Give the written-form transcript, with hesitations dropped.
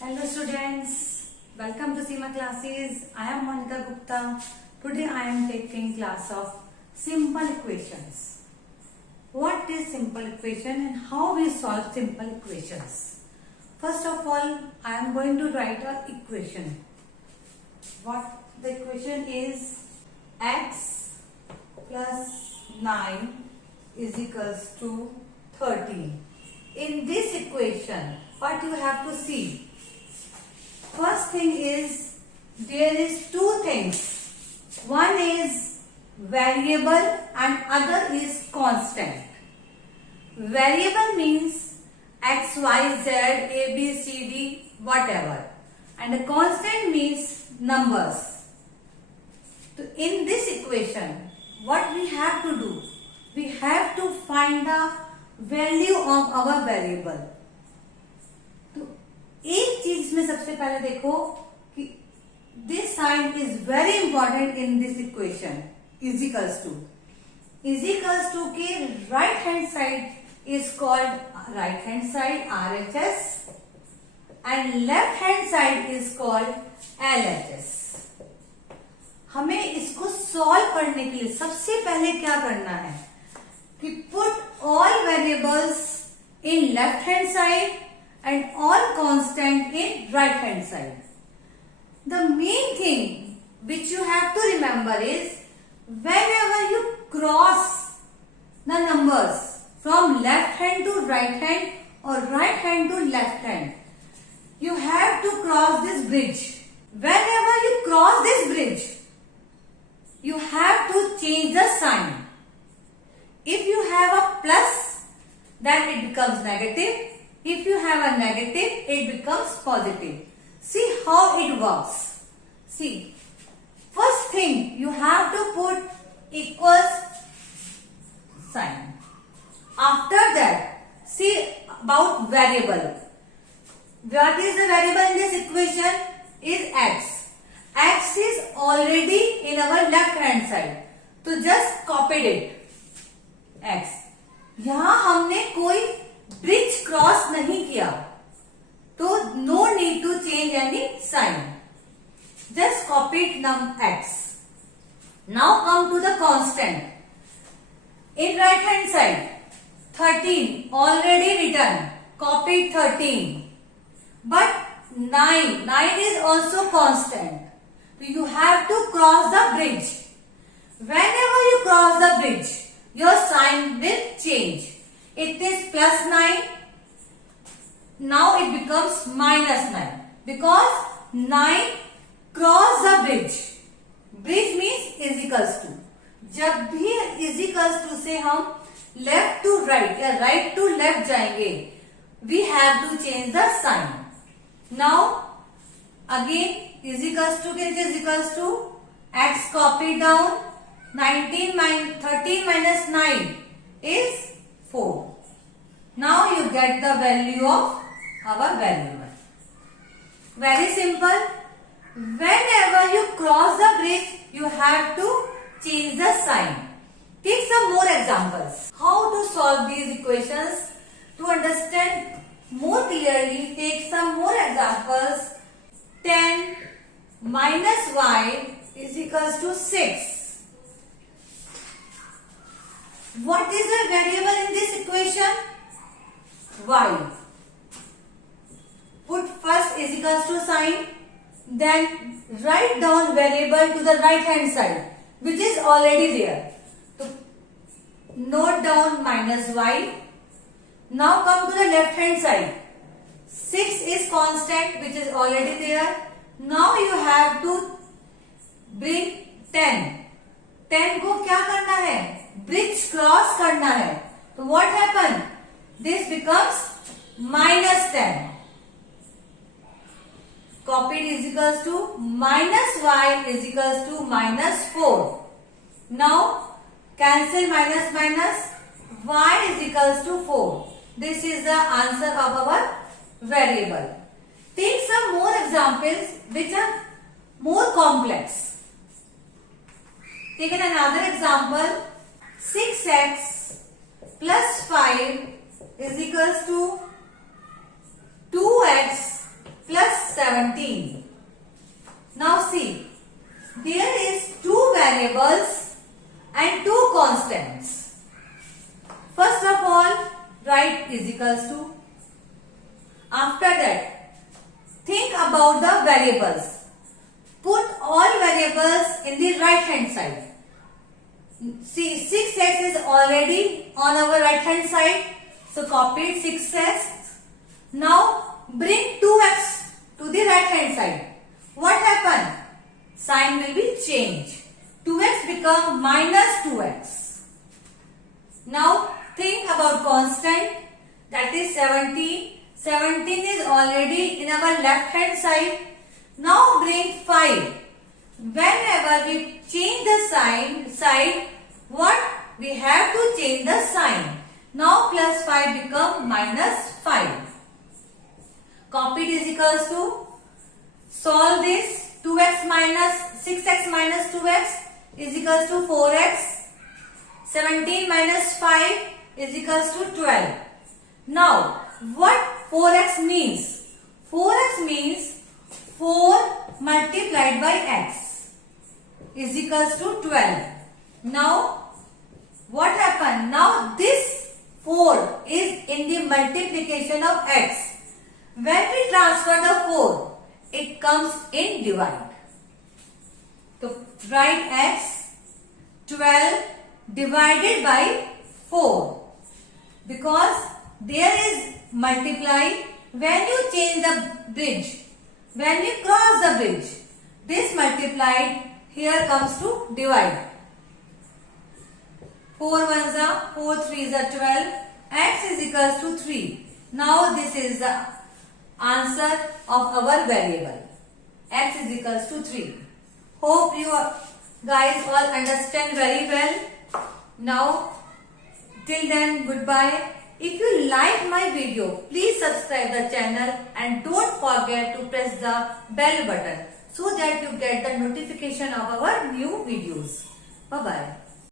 Hello students, welcome to Seema classes. I am Monica Gupta. Today I am taking class of simple equations. What is simple equation and how we solve simple equations? First of all, I am going to write a equation. What the equation is: x plus 9 is equals to 13. In this equation, what you have to see? First thing is, there is two things. One is variable and other is constant. Variable means x, y, z, a, b, c, d, whatever. And a constant means numbers. So in this equation, what we have to do? We have to find the value of our variable. एक चीज में सबसे पहले देखो कि this sign is very important in this equation. Is equals to के right hand side is called right hand side RHS and left hand side is called LHS. हमें इसको सॉल्व करने के लिए सबसे पहले क्या करना है कि put all variables in left hand side and all constant in right hand side. The main thing which you have to remember is whenever you cross the numbers from left hand to right hand or right hand to left hand, you have to cross this bridge. Whenever you cross this bridge, you have to change the sign. If you have a plus, then it becomes negative. If you have a negative, it becomes positive. See how it works. See, first thing you have to put equals sign. After that, see about variable. What is the variable in this equation? Is x. X is already in our left hand side. So just copied it. X. यहाँ हमने कोई bridge cross नहीं किया, तो no need to change any sign. Just copied num x. Now come to the constant. In right hand side 13 already written, copied 13. But 9 is also constant. You have to cross the bridge. Whenever you cross the bridge, your sign will change. It is plus 9. Now it becomes minus 9 because 9 cross the bridge. Bridge means is equals to. जब भी is equals to से हम left to right या right to left जाएंगे, we have to change the sign. Now again is equals to is equals to x copy down. 13 minus 9 is 4. Now you get the value of our variable. Very simple. Whenever you cross the bridge, you have to change the sign. Take some more examples. How to solve these equations? To understand more clearly, take some more examples. 10 minus y is equals to 6. What is the variable in this equation? Y. Put first is equals to sign, then write down variable to the right hand side which is already there. So note down minus y. Now come to the left hand side. 6 is constant which is already there. Now you have to bring 10. 10 को क्या करना है? Bridge cross करना है. तो what happened? This becomes minus 10. Copied is equals to minus y is equals to minus 4. Now cancel minus minus, y is equals to 4. This is the answer of our variable. Take some more examples which are more complex. Take another example. 6x plus 5 is equals to 2x plus 17. Now see, there is two variables and two constants. First of all, write is equals to. After that, think about the variables. Put all variables in the right hand side. See, 6x is already on our right hand side. So copy 6x. Now bring 2x to the right hand side. What happened? Sign will be changed. 2x become minus 2x. Now think about constant, that is 17. 17 is already in our left hand side. Now bring 5. Whenever we change the side, what? We have to change the sign. Now plus 5 become minus 5. Copy is equals to, solve this. 2x minus 6x minus 2x is equals to 4x. 17 minus 5 is equals to 12. Now what 4x means? 4x means 4 multiplied by x is equals to 12. Now what happened? Now this 4 is in the multiplication of x. When we transfer the 4, it comes in divide. So write x 12 divided by 4. Because there is multiply. When you change the bridge, when you cross the bridge, this multiplied here comes to divide. 4 ones are 4 3s are 12. X is equals to 3. Now this is the answer of our variable. X is equals to 3. Hope you guys all understand very well. Now till then, goodbye. If you like my video, please subscribe the channel and don't forget to press the bell button so that you get the notification of our new videos. Bye bye.